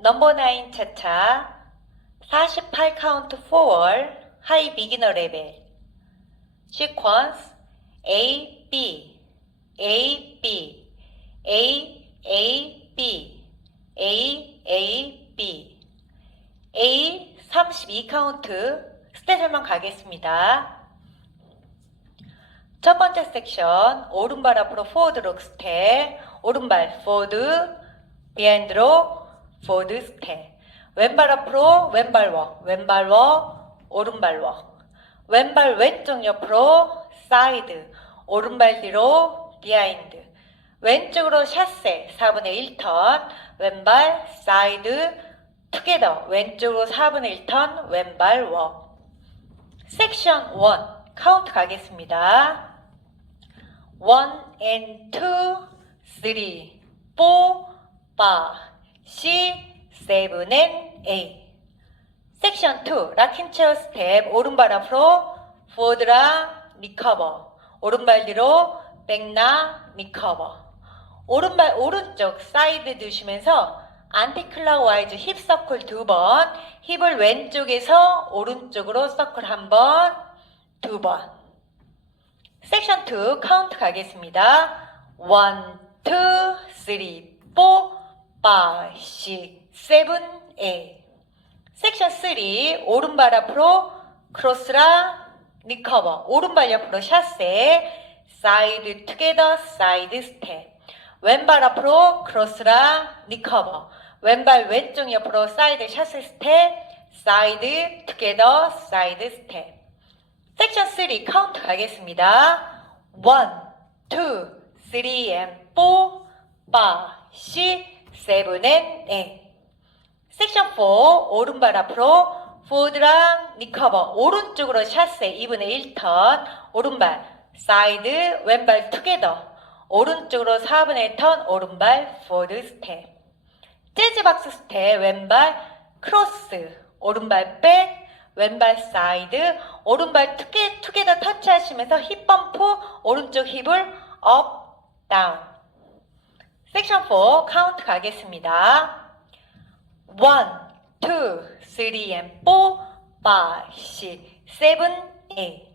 넘버 나인 차차 48 카운트 4월 하이 비기너 레벨 시퀀스 A B A B A A B A A B A 32 카운트 스탯 설명 가겠습니다. 첫 번째 섹션 오른발 앞으로 포워드 록 스텝 오른발 포워드 비하인드로 포워드 스텝 왼발 앞으로 왼발 워. 왼발 워 오른발 워. 왼발 왼쪽 옆으로 사이드 오른발 뒤로 비하인드 왼쪽으로 샷세 4분의 1턴. 왼발 사이드 투게더 왼쪽으로 4분의 1턴 왼발 워. 섹션 1 카운트 가겠습니다. 1 and 2, 3, 4, 5, 6, 7 and 8. 섹션 2 락킹 체어 스텝 오른발 앞으로 포워드랑 리커버 오른발 뒤로 백나 리커버 오른발 오른쪽 사이드 두시면서 안티클락와이즈 힙 서클 두 번, 힙을 왼쪽에서 오른쪽으로 서클 한 번, 두 번. 섹션 2 카운트 가겠습니다. 1, 2, 3, 4, 5, 6, 7, 8. 섹션 3 오른발 앞으로 크로스랑 리커버. 오른발 옆으로 샷세 사이드 투게더 사이드 스텝. 왼발 앞으로 크로스랑 리커버. 왼발 왼쪽 옆으로 사이드 샷세 스텝 사이드 투게더 사이드 스텝. 섹션 3 카운트 가겠습니다. 1, 2, 3 and 4, 5, 6, 7 and 8 섹션 4 오른발 앞으로 포드랑 리커버 오른쪽으로 샷세 2분의 1턴 오른발 사이드 왼발 투게더 오른쪽으로 4분의 1턴 오른발 포드 스텝. 재즈 박스 스텝 왼발 크로스 오른발 백 왼발 사이드 오른발 투게, 투게더 터치하시면서 힙 범프 오른쪽 힙을 업 다운 섹션 4 카운트 가겠습니다 1, 2, 3 and 4, 5, 6, 7, 8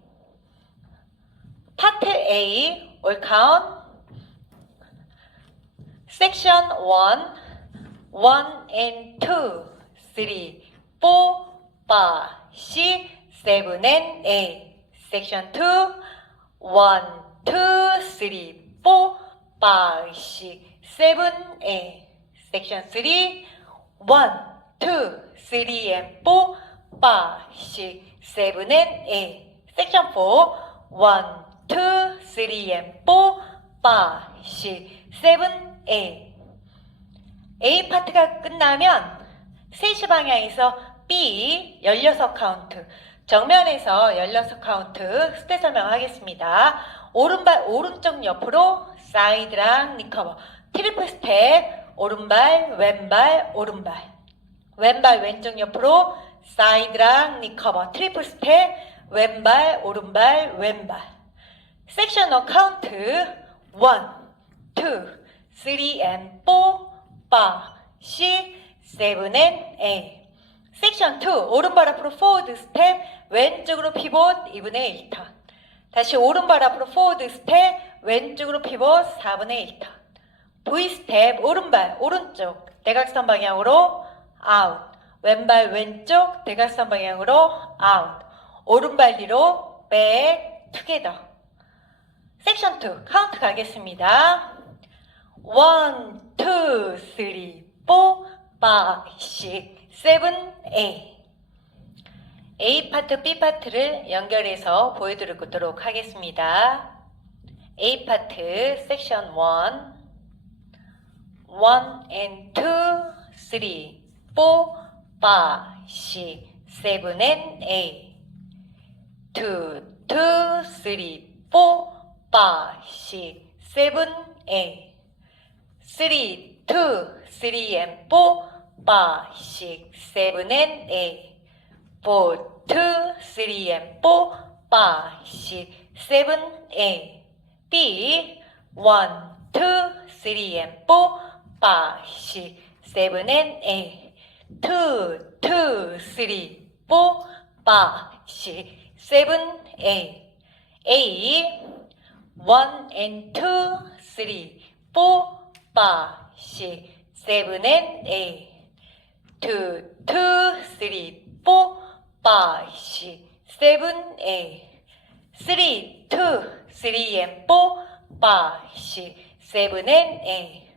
파트 A all count Section 1 1 and 2 3 4 5 6 7 and 8 Section 2 1 2 3 4 5 6 7 8 Section 3 1 2 3 and 4 5 6 7 and 8 Section 4 1 2 3 and 4 5 6 7 8 A 파트가 끝나면 3시 방향에서 B 16 카운트, 정면에서 16 카운트 스탯 설명하겠습니다. 오른발 오른쪽 옆으로 사이드랑 리커버, 트리플 스텝, 오른발, 왼발, 오른발. 왼발 왼쪽 옆으로 사이드랑 리커버, 트리플 스텝, 왼발, 오른발, 왼발. 섹션 1 카운트 1, 2, 3 and 4, 5, 6, 7 and 8. 섹션 2 오른발 앞으로 포워드 스텝 왼쪽으로 피봇 2분의 1턴 다시 오른발 앞으로 포워드 스텝 왼쪽으로 피봇 4분의 1턴. V 스텝 오른발 오른쪽 대각선 방향으로 아웃 왼발 왼쪽 대각선 방향으로 아웃 오른발 뒤로 백 투게더 섹션 2 카운트 가겠습니다. 1, 2, 3, 4, 5, 6, 7, 8 A 파트, B 파트를 연결해서 보여드리도록 하겠습니다. A 파트, 섹션 1 1 and 2, 3, 4, 5, 6, 7 and 8 2, 2, 3, 4, 5, 6, 7, 8 3, 2, 3 and 4, 5, 6, 7 and 8 4, 2, 3 and 4, 5, 6, 7, 8 B 1, 2, 3 and 4, 5, 6, 7 and 8 two, two, three, four, five, six, seven, eight. A, one and two, three, four, five, six, seven, and eight. Two, two, three, four, five, six, seven, eight. Three, two, three, and four, five, six, seven, and eight.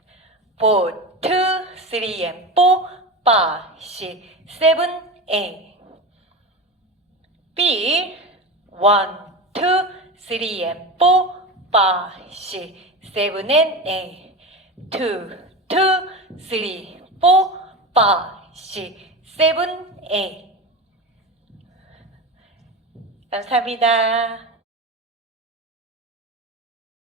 Four, two, three, and four, five, six, seven, eight. B, one, two, three, and four, five, six, seven, and eight. Two, two, three, four, five, six, seven, eight. 감사합니다.